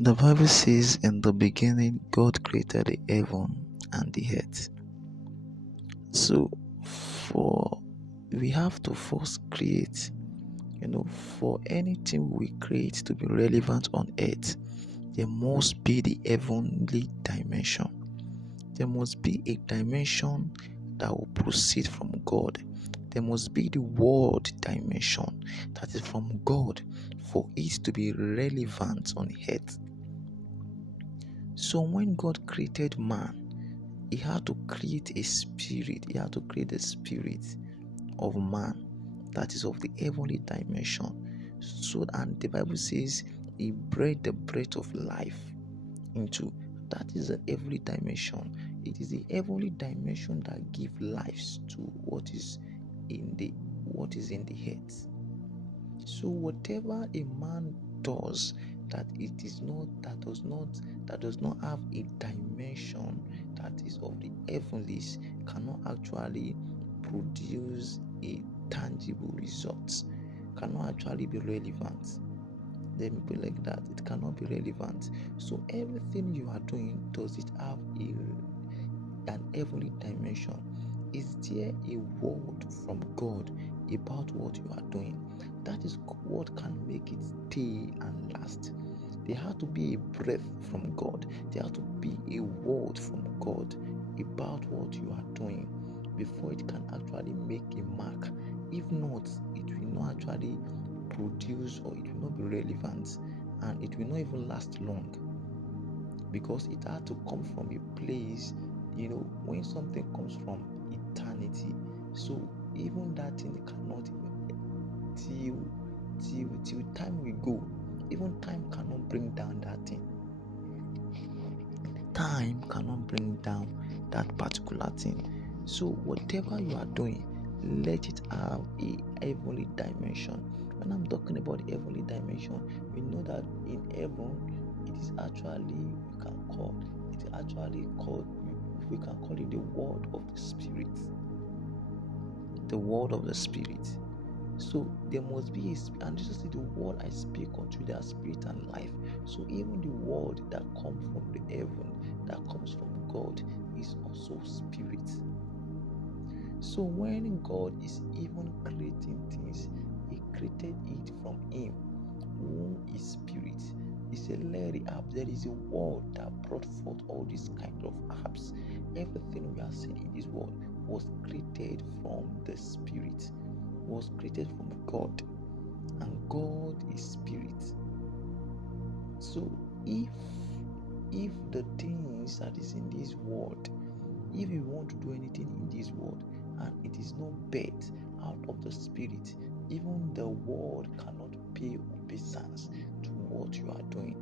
The Bible says, in the beginning, God created the heaven and the earth. So, for we have to first create, for anything we create to be relevant on earth, there must be the heavenly dimension. There must be a dimension that will proceed from God. There must be the world dimension that is from God for it to be relevant on earth. So when God created man, he had to create a spirit. He had to create the spirit of man that is of the heavenly dimension. So, and the Bible says he breathed the breath of life into. That is the heavenly dimension. It is the heavenly dimension that gives life to what is in the earth. So whatever a man does that does not have a dimension that is of the heavenlies cannot actually produce a tangible result, cannot actually be relevant. Let me put it like that. It cannot be relevant. So everything you are doing, does it have an heavenly dimension? Is there a word from God about what you are doing? That is what can make it stay and last. There has to be a breath from God. There has to be a word from God about what you are doing before it can actually make a mark. If not, it will not actually produce, or it will not be relevant, and it will not even last long, because it had to come from a place. When something comes from eternity, so even that thing cannot till time will go. Even time cannot bring down that thing. Time cannot bring down that particular thing. So whatever you are doing, let it have a heavenly dimension. When I'm talking about the heavenly dimension, we know that in heaven it is actually we can call it the word of the spirit. The word of the spirit. So there must be and Jesus said, the word I speak unto their spirit and life. So even the word that comes from the heaven, that comes from God, is also spirit. So when God is even creating things, he created it from him, who is spirit. He said, let it up. There is a word that brought forth all these kind of apps. Everything we are seeing in this world was created from the spirit, was created from God, and God is spirit. So if the things that is in this world, if you want to do anything in this world and it is not birthed out of the spirit, even the world cannot pay obeisance to what you are doing.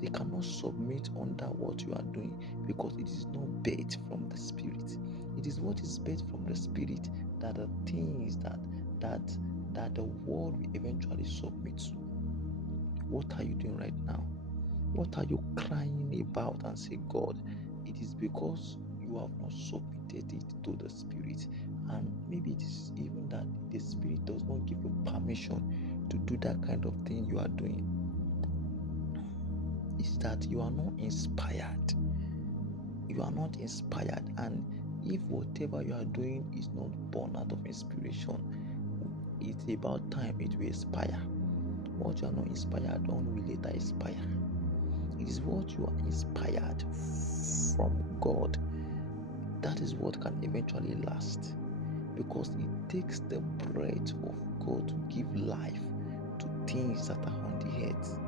They cannot submit under what you are doing, because it is not birthed from the spirit. It is what is birthed from the spirit that the things that the world will eventually submit to. What are you doing right now? What are you crying about and say, God? It is because you have not submitted it to the spirit. And maybe it is even that the spirit does not give you permission to do that kind of thing you are doing. It's that you are not inspired. You are not inspired. And if whatever you are doing is not born out of inspiration, it's about time it will expire. What you are not inspired on will later expire. It is what you are inspired from God that is what can eventually last, because it takes the breath of God to give life to things that are on the earth.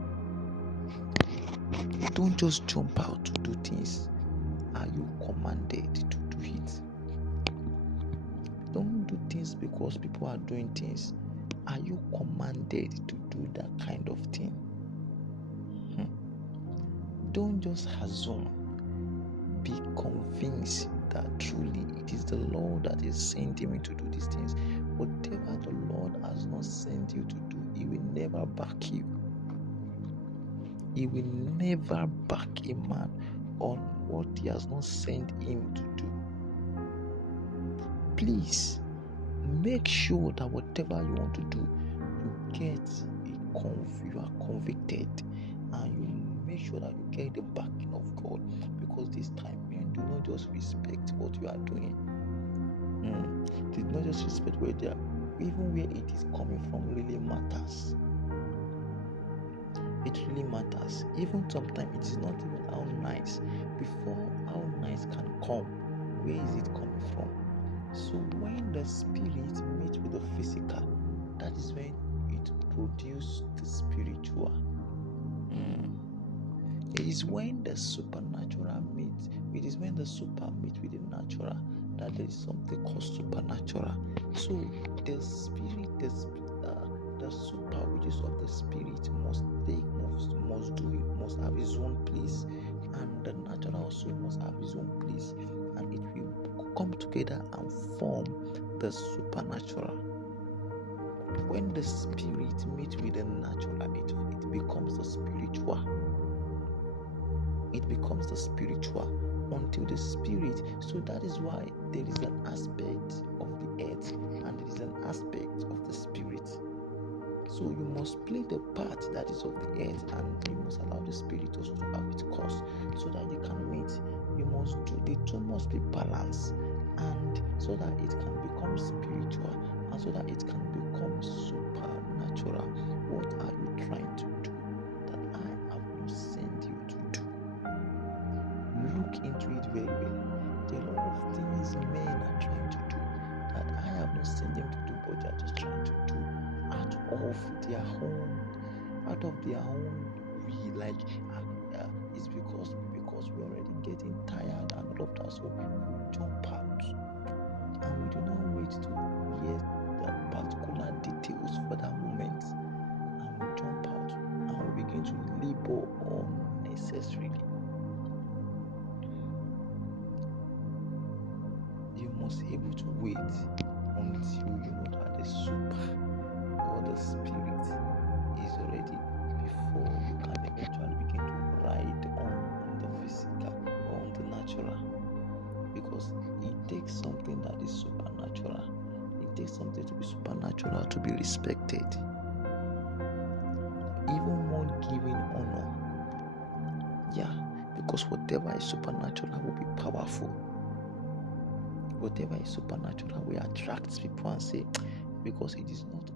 Don't just jump out to do things. Are you commanded to do it? Don't do things because people are doing things. Are you commanded to do that kind of thing? Don't just assume. Be convinced that truly it is the Lord that is sending me to do these things. Whatever the Lord has not sent you to do, he will never back you. He will never back a man on what he has not sent him to do. Please make sure that whatever you want to do, you are convicted, and you make sure sure that you get the backing of God, because this time men do not just respect what you are doing. They do not just respect where they are, even where it is coming from really matters. It really matters. Even sometimes it is not even how nice. Before how nice can come, where is it coming from? So when the spirit meets with the physical, that is when it produces the spiritual. It is when the supernatural meets. It is when the super meets with the natural that there is something called supernatural. So the spirit, the super, which is of the spirit, must have his own place, and the natural also must have his own place, and it will come together and form the supernatural. When the spirit meets with the natural, it becomes the spiritual. It becomes the spiritual until the spirit. So that is why there is an aspect of the earth and there is an aspect of the spirit. So you must play the part that is of the earth, and you must allow the spirit also to have its course so that they can meet. The two must be balanced, and so that it can become spiritual and so that it can become supernatural. What are you trying to do that I have not sent you to do? Look into it very well. There are a lot of things men are trying to do that I have not sent them to do, but they are just trying to do out of their own will. Like it's because we're already getting tired and all of that, so we jump out and we do not wait to hear the particular details for that moment, and we jump out and we begin to labor unnecessarily. You must be able to wait until you know that the super or the spirit is already, before you can eventually begin to ride on the physical or on the natural, because it takes something that is supernatural. It takes something to be supernatural to be respected. Even more giving honor. Yeah, because whatever is supernatural will be powerful. Whatever is supernatural will attract people and say, because it is not